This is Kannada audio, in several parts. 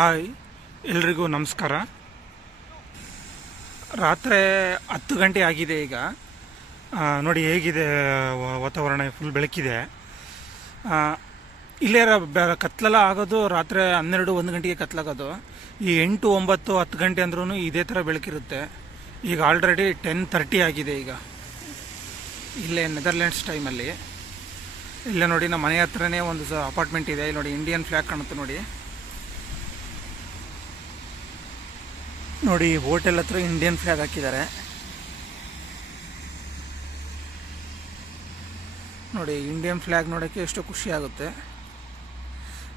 ಹಾಯ್, ಎಲ್ರಿಗೂ ನಮಸ್ಕಾರ. ರಾತ್ರಿ 10 ಗಂಟೆ ಆಗಿದೆ ಈಗ. ನೋಡಿ ಹೇಗಿದೆ ವಾತಾವರಣ, ಫುಲ್ ಬೆಳಕಿದೆ. ಇಲ್ಲೇ ಕತ್ಲೆಲ್ಲ ಆಗೋದು ರಾತ್ರಿ 12-1 ಗಂಟೆಗೆ ಕತ್ಲಾಗೋದು. ಈ 8, 9, 10 ಗಂಟೆ ಅಂದ್ರೂ ಇದೇ ಥರ ಬೆಳಕಿರುತ್ತೆ. ಈಗ ಆಲ್ರೆಡಿ 10:30 ಆಗಿದೆ. ಈಗ ಇಲ್ಲೇ ನೆದರ್ಲ್ಯಾಂಡ್ಸ್ ಟೈಮಲ್ಲಿ ಇಲ್ಲೇ ನೋಡಿ, ನಮ್ಮ ಮನೆ ಹತ್ರನೇ ಒಂದು ಅಪಾರ್ಟ್ಮೆಂಟ್ ಇದೆ. ಇಲ್ಲಿ ನೋಡಿ, ಇಂಡಿಯನ್ ಫ್ಲ್ಯಾಗ್ ಕಾಣುತ್ತೆ ನೋಡಿ. ನೋಡಿ, ಹೋಟೆಲ್ ಹತ್ರ ಇಂಡಿಯನ್ ಫ್ಲ್ಯಾಗ್ ಹಾಕಿದ್ದಾರೆ ನೋಡಿ. ಇಂಡಿಯನ್ ಫ್ಲ್ಯಾಗ್ ನೋಡೋಕ್ಕೆ ಎಷ್ಟು ಖುಷಿ ಆಗುತ್ತೆ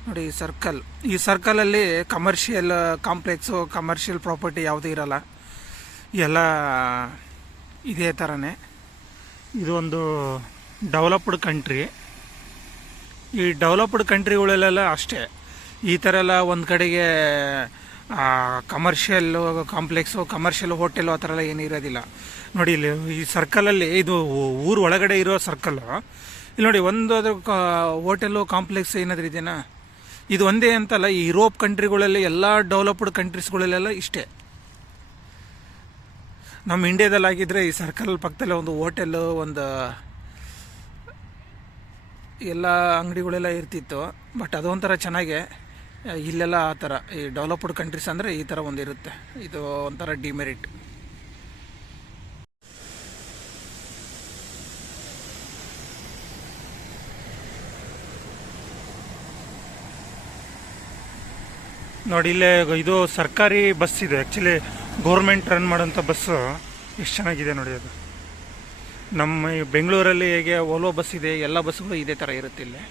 ನೋಡಿ. ಈ ಸರ್ಕಲಲ್ಲಿ ಕಮರ್ಷಿಯಲ್ ಕಾಂಪ್ಲೆಕ್ಸು, ಕಮರ್ಷಿಯಲ್ ಪ್ರಾಪರ್ಟಿ ಯಾವುದೂ ಇರಲ್ಲ. ಎಲ್ಲ ಇದೇ ಥರನೇ. ಇದು ಒಂದು ಡೆವಲಪ್ಡ್ ಕಂಟ್ರಿ. ಈ ಡೆವಲಪ್ಡ್ ಕಂಟ್ರಿಗಳಲ್ಲೆಲ್ಲ ಅಷ್ಟೇ, ಈ ಥರ ಎಲ್ಲ ಒಂದು ಕಡೆಗೆ ಕಮರ್ಷಿಯಲ್ ಕಾಂಪ್ಲೆಕ್ಸು, ಕಮರ್ಷಿಯಲ್ ಹೋಟೆಲು ಆ ಥರ ಎಲ್ಲ ಏನೂ ಇರೋದಿಲ್ಲ ನೋಡಿ. ಇಲ್ಲಿ ಈ ಸರ್ಕಲಲ್ಲಿ, ಇದು ಊರು ಒಳಗಡೆ ಇರೋ ಸರ್ಕಲ್ಲು. ಇಲ್ಲಿ ನೋಡಿ, ಒಂದು ಹೋಟೆಲು ಕಾಂಪ್ಲೆಕ್ಸ್ ಏನಾದರೂ ಇದೆಯಾ? ಇದು ಒಂದೇ ಅಂತಲ್ಲ, ಈ ಯುರೋಪ್ ಕಂಟ್ರಿಗಳಲ್ಲಿ ಎಲ್ಲ ಡೆವಲಪ್ಡ್ ಕಂಟ್ರೀಸ್ಗಳಲ್ಲೆಲ್ಲ ಇಷ್ಟೇ. ನಮ್ಮ ಇಂಡಿಯಾದಲ್ಲಿ ಆಗಿದ್ದರೆ ಈ ಸರ್ಕಲ್ ಪಕ್ಕದಲ್ಲೇ ಒಂದು ಹೋಟೆಲ್ಲು, ಒಂದು ಎಲ್ಲ ಅಂಗಡಿಗಳೆಲ್ಲ ಇರ್ತಿತ್ತು. ಬಟ್ ಅದೊಂಥರ ಚೆನ್ನಾಗೆ. ಇಲ್ಲೆಲ್ಲ ಆ ಥರ ಈ ಡೆವಲಪ್ಡ್ ಕಂಟ್ರೀಸ್ ಅಂದರೆ ಈ ಥರ ಒಂದು ಇರುತ್ತೆ. ಇದು ಒಂಥರ ಡಿಮೆರಿಟ್. ನೋಡಿ, ಇಲ್ಲೇ ಇದು ಸರ್ಕಾರಿ ಬಸ್ ಇದೆ. ಆ್ಯಕ್ಚುಲಿ ಗೌರ್ಮೆಂಟ್ ರನ್ ಮಾಡೋಂಥ ಬಸ್ಸು. ಎಷ್ಟು ಚೆನ್ನಾಗಿದೆ ನೋಡಿ ಅದು. ನಮ್ಮ ಈ ಬೆಂಗಳೂರಲ್ಲಿ ಹೇಗೆ ಓಲೋ ಬಸ್ ಇದೆ, ಎಲ್ಲ ಬಸ್ಸುಗಳು ಇದೇ ಥರ ಇರುತ್ತೆ ಇಲ್ಲೇ.